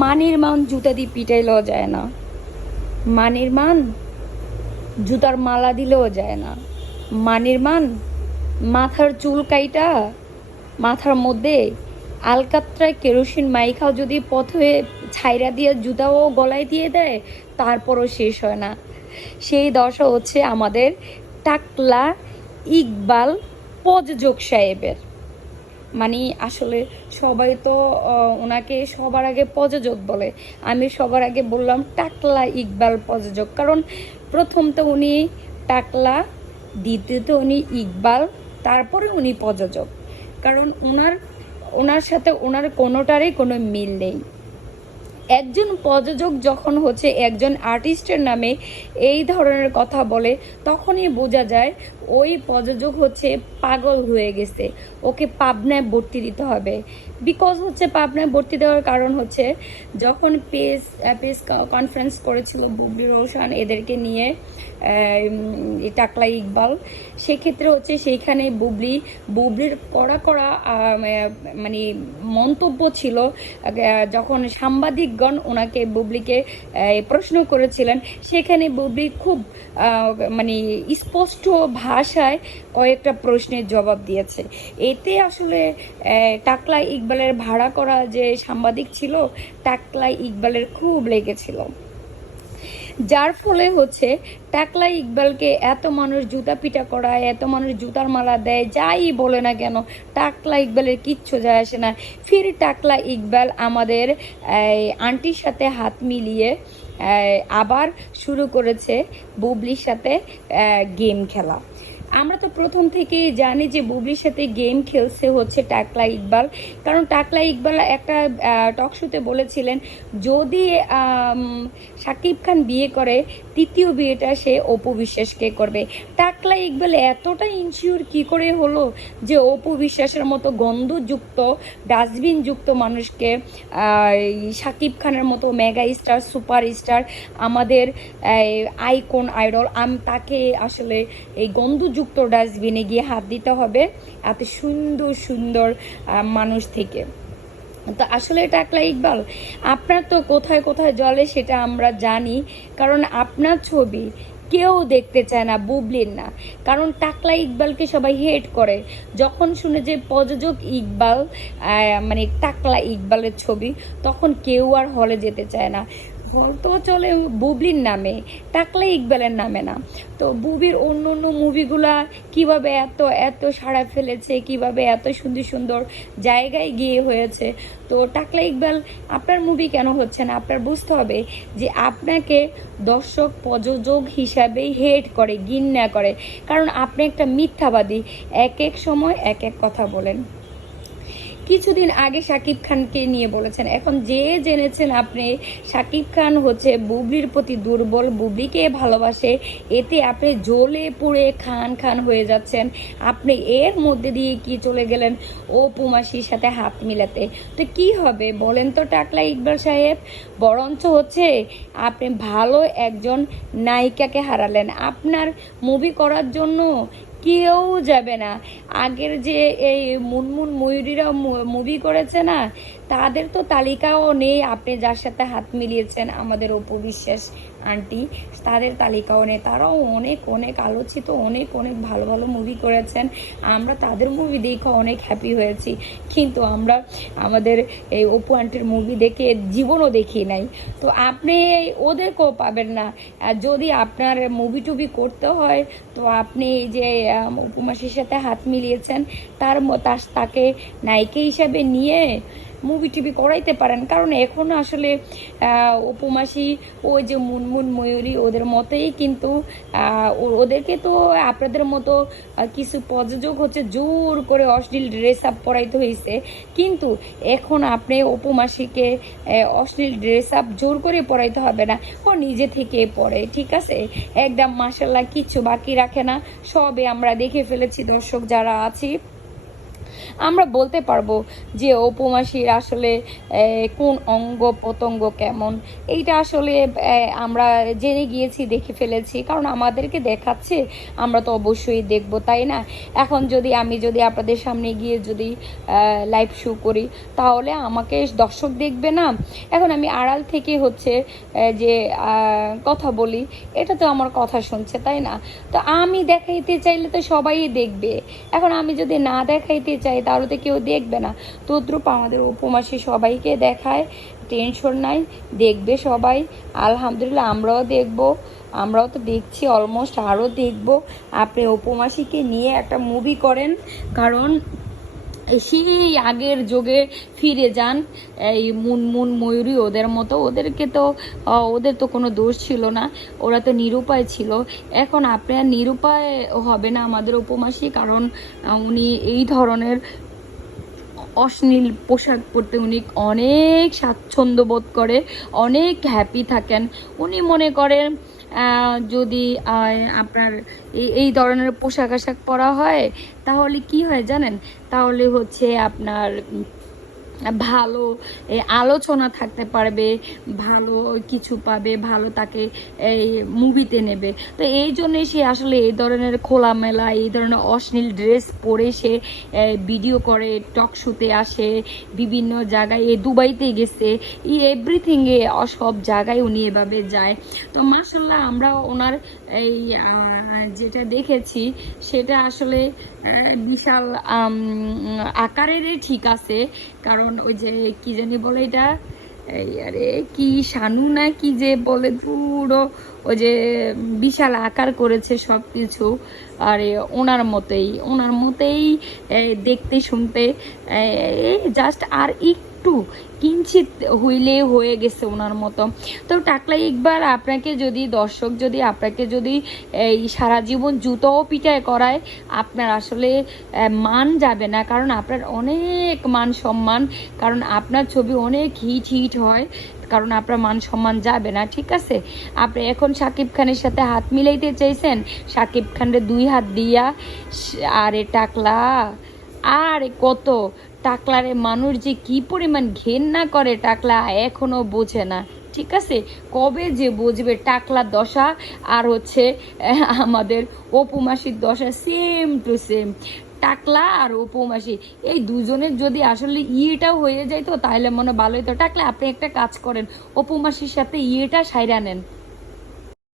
মানির মান জুতা দিয়ে পিটাইলেও যায় না, মানির মান জুতার মালা দিলেও যায় না, মানির মান মাথার চুল কাইটা মাথার মধ্যে আলকাত্রায় কেরোসিন মাইখাও যদি পথে ছাইরা দিয়ে জুতাও গলায় দিয়ে দেয় তারপরও শেষ হয় না। সেই দশা হচ্ছে আমাদের টাকলা ইকবাল প্রযোজক সাহেবের। মানে আসলে সবাই তো ওনাকে সবার আগে প্রযোজক বলে, আমি সবার আগে বললাম টাকলা ইকবাল প্রযোজক, কারণ প্রথম তো উনি টাকলা, দ্বিতীয়ত উনি ইকবাল, তারপরে উনি প্রযোজক। কারণ ওনার সাথে ওনার কোনোটারই কোনো মিল নেই। একজন প্রযোজক যখন হচ্ছে একজন আর্টিস্টের নামে এই ধরনের কথা বলে তখনই বোঝা যায় ওই প্রযোজক হচ্ছে পাগল হয়ে গেছে, ওকে পাবনায় ভর্তি দিতে হবে। বিকজ হচ্ছে পাবনায় ভর্তি দেওয়ার কারণ হচ্ছে যখন পেস কনফারেন্স করেছিল বুবলি রোশন এদেরকে নিয়ে টাকলা ইকবাল, সেক্ষেত্রে হচ্ছে সেইখানে বুবলির কড়া কড়া মানে মন্তব্য ছিল। যখন সাংবাদিকগণ ওনাকে বুবলিকে প্রশ্ন করেছিলেন, সেখানে বুবলি খুব মানে স্পষ্ট ভাষায় কয়েকটা প্রশ্নের জবাব দিয়েছে। এতে আসলে টাকলা ইকবালের ভাড়া করা যে সাংবাদিক ছিল, টাকলা ইকবালের খুব লেগেছিল, যার ফলে হচ্ছে টাকলা ইকবালকে এত মানুষ জুতা পিটা করায়, এত মানুষ জুতার মালা দেয়, যাই বলে না কেন টাকলা ইকবালের কিচ্ছু যায় আসে না। ফির টাকলা ইকবাল আমাদের আন্টির সাথে হাত মিলিয়ে আবার শুরু করেছে বুবলির সাথে গেম খেলা। আমরা তো প্রথম থেকেই জানি যে বুবলির সাথে গেম খেলছে হচ্ছে টাকলা ইকবাল, কারণ টাকলা ইকবাল একটা টক শোতে বলেছিলেন যদি শাকিব খান বিয়ে করে তৃতীয় বিয়েটা সে অপু বিশ্বাসকে করবে। টাকলা ইকবাল এতটা ইনসিওর কি করে হলো যে অপু বিশ্বাসের মতো গন্ধযুক্ত ডাস্টবিনযুক্ত মানুষকে শাকিব খানের মতো মেগা স্টার সুপার স্টার আমাদের আইকন আইডল তাকে আসলে এই গন্ধযুক্ত ডাস্টবিনে গিয়ে হাত দিতে হবে এত সুন্দর সুন্দর মানুষ থেকে। তো আসলে টাকলা ইকবাল আপনার তো কোথায় কোথায় জ্বলে সেটা আমরা জানি, কারণ আপনার ছবি কেউ দেখতে চায় না, বুবলির না। কারণ টাকলা ইকবালকে সবাই হেট করে, যখন শুনে যে প্রযোজক ইকবাল মানে টাকলা ইকবালের ছবি তখন কেউ আর হলে যেতে চায় না। তো চলে বুবলির নামে, টাকলা ইকবালের নামে না। তো বুবির অন্য অন্য মুভিগুলা কিভাবে এত এত সাড়া ফেলেছে, কিভাবে এত সুন্দর সুন্দর জায়গায় গিয়ে হয়েছে, তো টাকলা ইকবাল আপনার মুভি কেন হচ্ছে না? আপনার বুঝতে হবে যে আপনাকে দর্শক প্রযোজক হিসাবেই হেট করে, ঘৃণা করে, কারণ আপনি একটা মিথ্যাবাদী, এক এক সময় এক এক কথা বলেন। কিছুদিন আগে শাকিব খানকে নিয়ে বলেছেন, এখন যে জেনেছেন আপনি শাকিব খান হচ্ছে বুবলির প্রতি দুর্বল, বুবলিকে ভালোবাসে, এতে আপনি জ্বলে পুড়ে খান খান হয়ে যাচ্ছেন। আপনি এর মধ্যে দিয়ে কি চলে গেলেন অপু মাসির সাথে হাত মিলাতে? তো কি হবে বলেন তো টাকলা ইকবাল সাহেব? বরঞ্চ হচ্ছে আপনি ভালো একজন নায়িকাকে হারালেন। আপনার মুভি করার জন্য কেউ যাবে না। আগের যে এই মুনমুন ময়ূরীরা মুভি করেছে না, তাদের তো তালিকাও নেই। আপনি যার সাথে হাত মিলিয়েছেন আমাদের অপু বিশ্বাস আন্টি, তাদের তালিকাও নেই। তারাও অনেক অনেক আলোচিত, অনেক অনেক ভালো ভালো মুভি করেছেন, আমরা তাদের মুভি দেখে অনেক হ্যাপি হয়েছি। কিন্তু আমরা আমাদের এই অপু আন্টির মুভি দেখে জীবনও দেখি নাই। তো আপনি ওদেরকেও পাবেন না। যদি আপনার মুভি টুভি করতে হয় তো আপনি এই যে অপু মাসির সাথে হাত মিলিয়েছেন তাকে নায়িকা হিসাবে নিয়ে মুভি টিভি করাইতে পারেন। কারণ এখন আসলে অপু মাসি ওই যে মুনমুন ময়ূরী ওদের মতোই, কিন্তু ওদেরকে তো আপনাদের মতো কিছু প্রযোজক হচ্ছে জোর করে অশ্লীল ড্রেস আপ পরাইতে হয়েছে, কিন্তু এখন আপনি অপু মাসিকে অশ্লীল ড্রেস আপ জোর করে পরাইতে হবে না, ও নিজে থেকে পড়ে, ঠিক আছে? একদম মাশাল্লাহ, কিচ্ছু বাকি রাখে না, সবে আমরা দেখে ফেলেছি দর্শক যারা আছি। আমরা বলতে পারবো যে অপু মাসির আসলে কোন অঙ্গ প্রত্যঙ্গ কেমন। এইটা আসলে আমরা জেনে গিয়েছি, দেখে ফেলেছি, কারণ আমাদেরকে দেখাচ্ছে, আমরা তো অবশ্যই দেখব, তাই না? এখন আমি যদি আপনাদের সামনে গিয়ে যদি লাইভ শো করি, তাহলে আমাকে দর্শক দেখবে না? এখন আমি আড়াল থেকে হচ্ছে যে কথা বলি, এটা তো আমার কথা শুনছে, তাই না? তো আমি দেখাইতে চাইলে তো সবাই দেখবে। এখন আমি যদি না দেখাইতে চাই, তাহলে তো কেউ দেখবে না। তদ্রূপ আমাদের উপমাসে সবাইকে দেখায়, টেনশন নাই, দেখবে সবাই। আলহামদুলিল্লাহ, আমরাও দেখব, আমরাও তো দেখছি, অলমোস্ট আরও দেখব। আপনি উপমাসিকে নিয়ে একটা মুভি করেন, কারণ সেই আগের যুগে ফিরে যান। এই মুনমুন, ময়ূরী ওদের মতো, ওদের তো কোনো দোষ ছিল না, ওরা তো নিরুপায় ছিল। এখন আপনি আর নিরুপায় হবে না আমাদের উপমাসী, কারণ উনি এই ধরনের অশ্লীল পোশাক পরতে উনি অনেক স্বাচ্ছন্দ্য বোধ করে, অনেক হ্যাপি থাকেন। উনি মনে করেন যদি আপনার এই ধরনের পোশাক আশাক পরা হয়, তাহলে কি হয় জানেন? তাহলে হচ্ছে আপনার ভালো আলোচনা থাকতে পারবে, ভালো কিছু পাবে, ভালো তাকে এই মুভিতে নেবে। তো এই জন্যে সে আসলে এই ধরনের খোলামেলা, এই ধরনের অশ্লীল ড্রেস পরে সে ভিডিও করে, টক শোতে আসে, বিভিন্ন জায়গায়, দুবাইতে গেছে, এভরিথিংয়ে সব জায়গায় উনি এভাবে যায়। তো মাশাল্লাহ, আমরা ওনার এই যেটা দেখেছি, সেটা আসলে বিশাল আকারেরই ঠিক আছে। কারণ ওই যে কি জানি বলে এটা, এই আরে কি শানু না কি যে বলে, পুরো ওই যে বিশাল আকার করেছে সব কিছু। আর ওনার মতেই দেখতে শুনতে, জাস্ট আর একটু কিঞ্চিত হইলে হয়ে গেছে ওনার মতো। তো টাকলা ইকবাল, আপনাকে যদি দর্শক যদি আপনাকে যদি এই সারা জীবন জুতোও পিটায় করায়, আপনার আসলে মান যাবে না, কারণ আপনার অনেক মান সম্মান, কারণ আপনার ছবি অনেক হিট হয়, কারণ আপনার মান সম্মান যাবে না, ঠিক আছে? আপনি এখন শাকিব খানের সাথে হাত মিলাইতে চাইছেন, শাকিব খানের 2 হাত দিয়া। আরে টাকলা, আর কত টাকলারে মানুষ যে কি পরিমাণ ঘেন্না করে, টাকলা এখনো বোঝে না, ঠিক আছে? কবে যে বুঝবে টাকলার দশা আর হচ্ছে আমাদের অপু মাসির দশা সেম টু সেম। টাকলা আর অপু মাসি, এই দুজনের যদি আসলে ইয়েটাও হয়ে যায়, তো তাহলে মনে ভালো হতো। টাকলা, আপনি একটা কাজ করেন, অপু মাসির সাথে ইয়েটা সাইরা নেন।